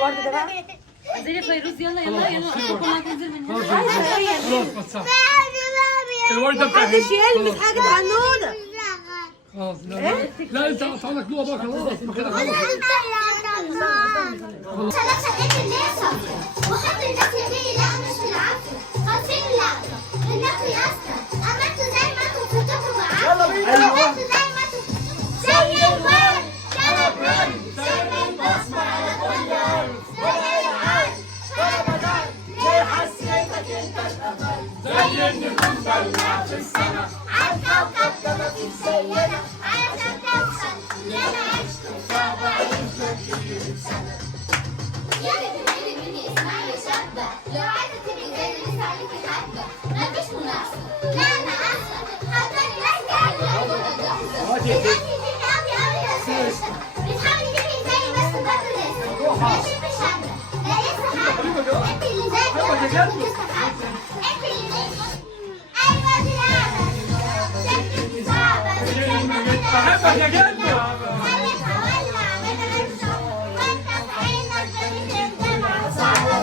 الورد ده بقى. زي يا فيروز يلا يلا يلا كلها تنزل من هنا. خلاص بس صح. الورد ده بتاع محدش يلمس حاجه عنوده. خلاص لا انت قطع لك نقطه بقى خلاص ما كده خلاص. ثلاثة ايه اللي يحصل وحب الناس يميل لا مش بالعافية خالصين اللعبة الناس ياسطة عملتوا زي ما انتوا بتتفقوا معاكم عملتوا زي ما انتوا زي الورد كلام زي البصمة على طيار زي العرض رمضان ليه حسيتك انت الأمل زي النجوم بلع في السما عالكوكب ده مفيش زينا علشان توصل اللي انا عشته في 70 سنة يا بتميلي مني اسمعي شابة لو عايزة تبقي زي اللي لسه عليكي حبة مفيش منافسة لا أنا آسفة حضري ناس جاية وأنا جاهزة بتغني مني أوي أوي يا سيشة بتحاولي تبقي زي بس برضه لسه ماشي مش هبة لا لسه حبة أنت اللي زيك يا مش لسه حبة أنت اللي زيك أيوة دي لعبة شكلك صعبة زي ما بحبك يا جد. خليتها ولع وأنا لسه وأنت في عينك بتندم صعبة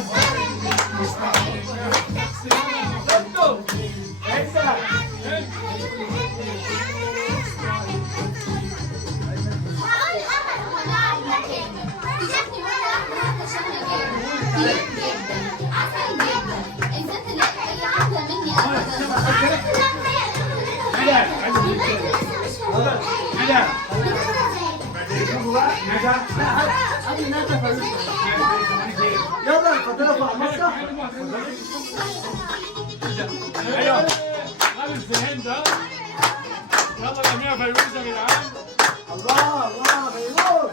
يلا الفضيلة مع المسرح. ايوه لابس الهند ده. يلا نعملها فيروز يا جدعان. الله الله فيروز.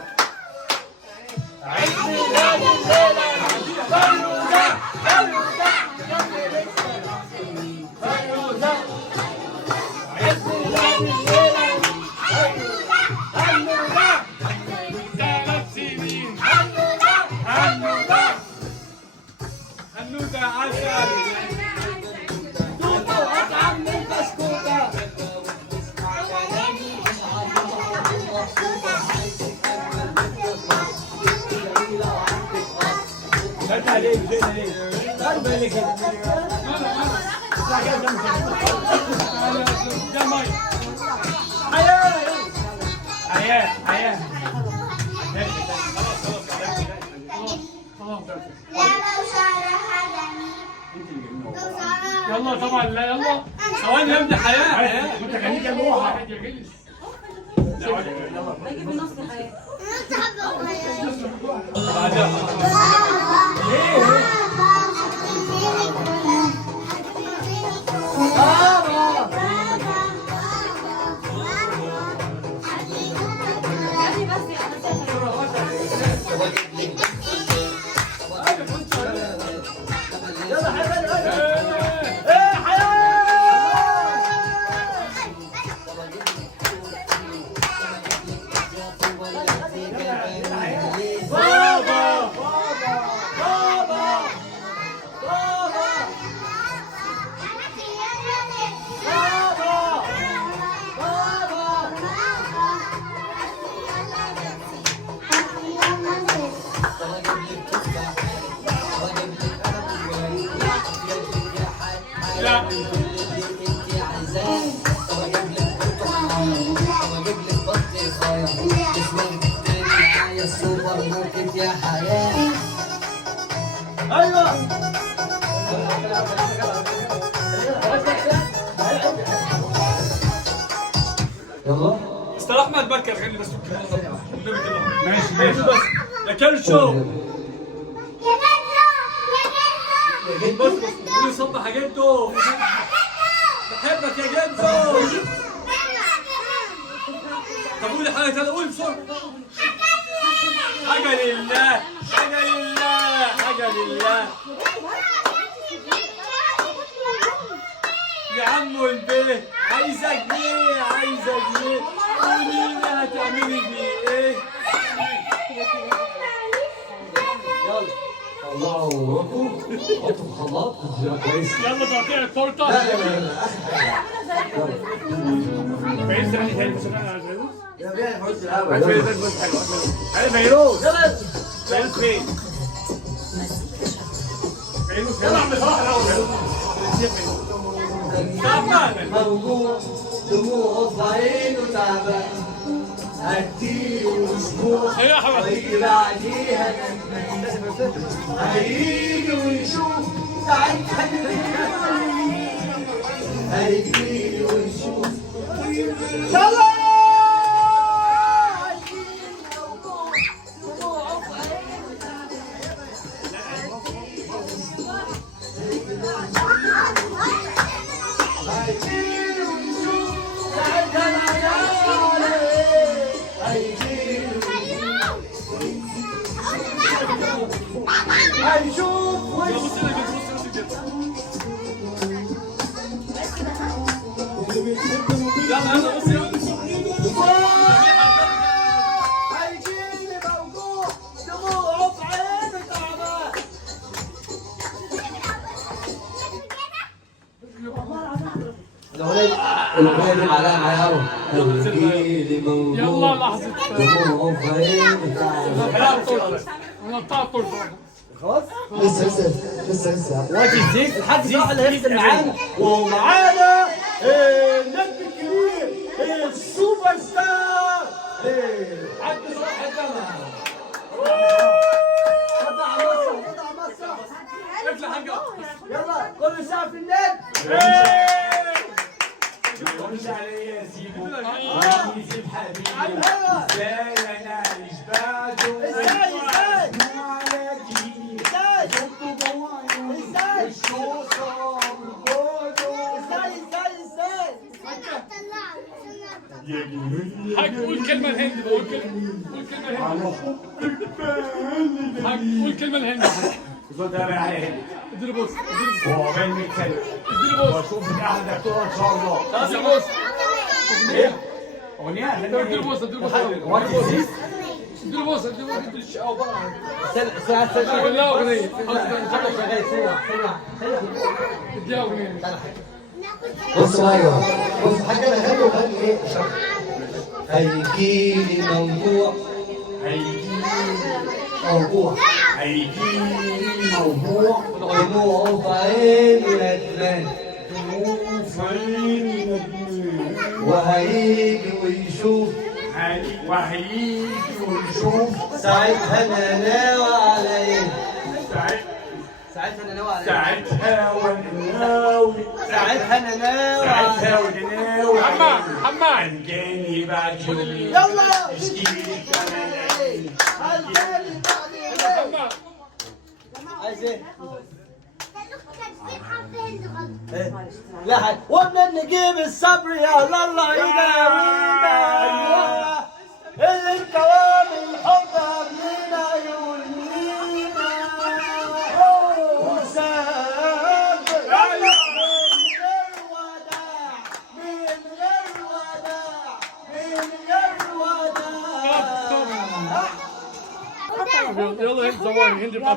هنوده عسل. توتو أطعم من بسكوتة. لا عليك زين عليك. لا بالك كده. لا كده ده مي. حياة حياة. يلا طبعا لا يلا ثواني يا ابني حياة انت خليك يا واحد يا جلس. باجي بنص حياتي. يا حياة. ايوه يلا استر احمد بكر خلي بس ماشي ماشي بس يا كرشو بس قولي صبح يا جدو بحبك يا جدو. طب قولي حاجه ثانيه قولي بسرعه. حاجه لله حاجه لله حاجه لله يا عم البيه عايزه جنيه عايزه جنيه قولي لي هتعملي بيه ايه. يلا الله حطوا خلاط كويس. يلا تقطيع التورته. لا لا لا فايز يعني تاني بس انا عايز فيروز. يا بيه الفوز الاول. عايز فيروز بس حلو. عايز فيروز. يلا فيروز فين؟ موجوع دموعه في عينه تعبان هديله اسبوع ويجي بعديها ندمان هيجي ويشوف ساعتها هيجي ويشوف يلا الأغنية دي معلقة معايا أوي. يلا لحظة خلاص؟ لسه واجي زيك لحد صلاح اللي هيفصل معانا ومعانا النجم الكبير السوبر ستار حاج صلاح الجامعة. اطلع مسرح اطلع حاجة يلا كل ساعة في النجم. مش عليا يا سيدو يسيب حبيبي ازاي انا مش بعده ازاي على جيني شفته جوايا ازاي الشوطه حاج قول كلمه الهندي قول كلمه الهندي حاج قول كلمه الهندي اديله بوس هو باين بيتكلم اديله بوس واشوف قاعده بتوع ان شاء الله اديله بوس اغنيه اديله بوس اديله بوس ساعه لا اغنيه اديها اغنيه بص ايوه بص حاجه انا غني وغني ايه هيجيلي موضوع هيجيلي موضوع دموعه في عيني ندمان وهيجي ويشوف ساعتها انا ناوي على ايه ساعتها انا ناوي حمام جاني بعد يومين يلا اشكيلي عايز ايه؟ لا حاجة ومن نجيب الصبر يا الله يداوينا اللي الكلام الحب قبلنا يولينا وسافر من غير وداع يلا هند زواني هند بقى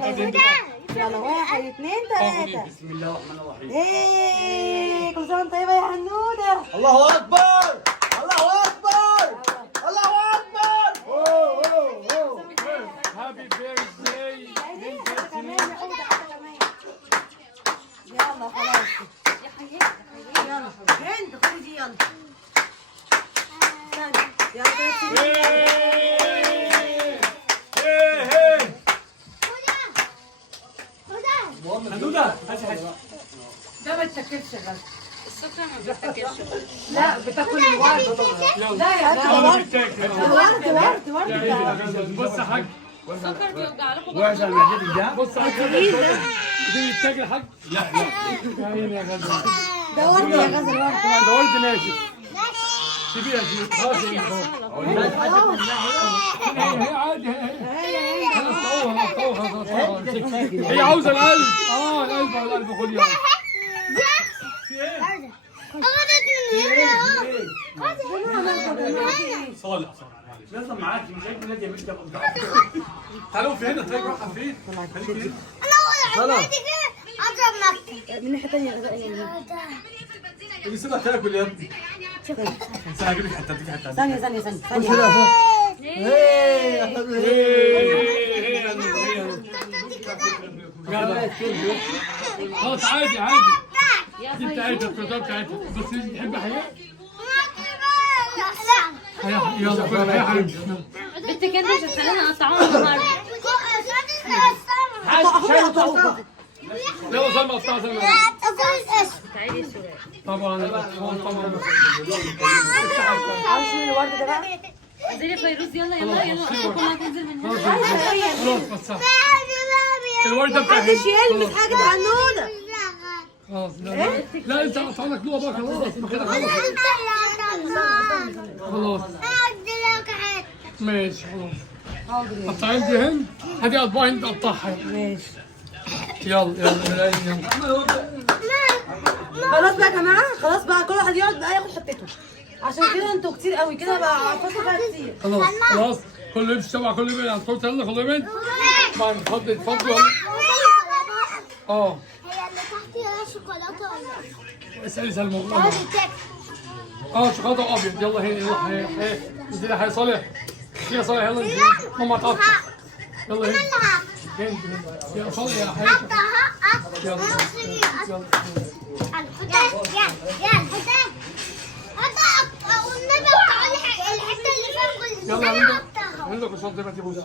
يلا 1 2 3. بسم الله الرحمن الرحيم. ايه كل سنه وانت طيبه يا حنوده. الله اكبر الله اكبر الله اكبر. هابي بيرثداي. يلا خلاص يلا هند خدي يلا حنودة هاتي حاجة. ده ما تاكلش غلط. السكر ما بتاكلش. لا بتاكل الورد. لا يا ورد بص يا حاج. السكر بيوجع لكم. وحش على معدتك ده. بص يا حاج. دي بتاكل حاج؟ لا يا عيني يا غزل. ده ورد يا غزل ورد. ده ورد ناشف. سيبيها دي خلاص يا هي عادي هي عاوزه القلب. القلب خد يلا. صالح لازم معاك مش هيك نادي مش تعالوا في هنا تلاقي روحها فين؟ من ناحيه ثانيه غزل بيسيبها تاكل يا ابني. هجيب لك حته اديك حته. ثانيه خلاص عادي دي بتاعتها التورتة بتاعتها بس تحب حياة؟ حياة يلا كل حياة حبيبتي بنتك انت مش هتخلينا نقطعوها النهارده. يلا سلمى قطعها سلمى تعالي شوية. طبعا الأطفال طبعا عاوز شيل الورد ده بقى. انزلي فيروز يلا يلا يلا كلها تنزل من هنا. خلاص بس الوردة بتاعتها محدش يلمس حاجة عنونة. خلاص لا انت قطع لك لوحة بقى خلاص ما كده خلاص خلاص ماشي خلاص قطعين دي هند هدي اطباق هند قطعها ماشي. يلا يلا يلا خلاص بقى يا جماعة، خلاص بقى كل واحد يقعد بقى ياخد حتته. عشان كده انتوا كتير قوي كده بقى عفاكوا بقى كتير. خلاص كله يمشي تبع كله يبعد عن الصوت يلا كله يبعد طبعا اتفضل هي اه اللي تحت فيها شوكولاته ولا اسالي سلمى هذه تاك شوكولاته ابيض يلا هي يلا هي انزلي يا صالح يا صالح يلا انزلي ماما تقطع يلا هي هند يا صالح يا حياتي يلا يلا يلا عندك الصوت ده ما تبوظ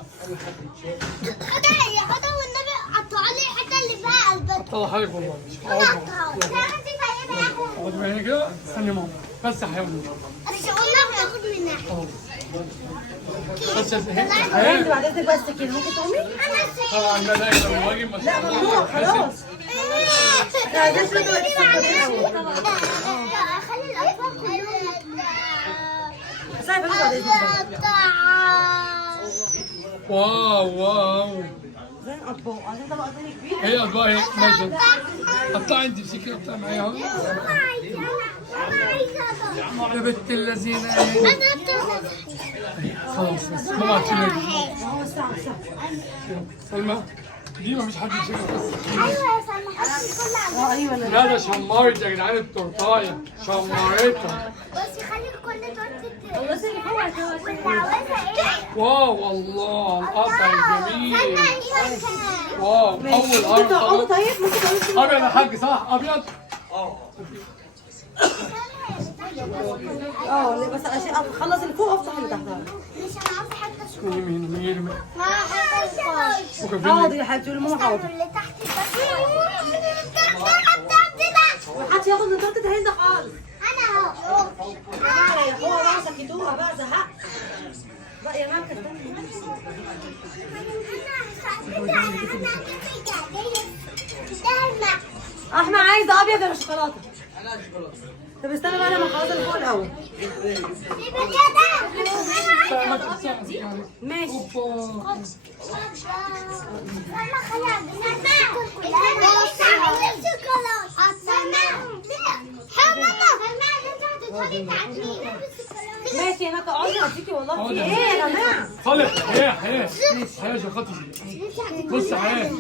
طلع حالك والله اقعد هنا كده استني ماما بس يا حيوان بس هند يا بعد اذنك بس كده ممكن تقومي؟ طبعا ده دايما الواجب ما لا شاء الله ممنوع خلاص. احنا عايزين شوية وقت السكر الأول. خلي الأطفال كلهم بس أنا بقول بعد اذنك بقى. واو زي الأطباق عشان طبق تاني كبير. هي اطباق هي ماشي قطع انت امسكي قطع معايا اهو يا بنت اللذينه خلاص بس ماما تشيلي هو الساعة سلمى دي ما فيش حد يشيلها بس ايوه انا لا ده شمارت يا جدعان التورتايه شمارتها بس خلي كل تورته بص اللي فوق والعوازه ايه؟ واو الله القطع الجميل استنى واو اول ممكن قرن تقعدوا طيب ممكن تقعدوا ابيض يا حاج صح ابيض بس عشان اخلص اللي فوق افتح اللي تحتها. مش انا عاوزه حته شوكولاته يمين ما حته حاضر يا حبيبتي قولي ماما حاضر. اللي تحت بس محدش ياخد من تورته هند خالص. انا اهو يا اخويا بقى سكتوها بقى زهقت. بقى يا مامك احنا عايزه ابيض ولا شوكولاته؟ طب استنى بقى لما اخلص اللي فوق الاول. ماشي. ماشي هناك اقعدي اديكي والله في ايه يا جماعه؟ صالح هي شخصتي بص يا حياه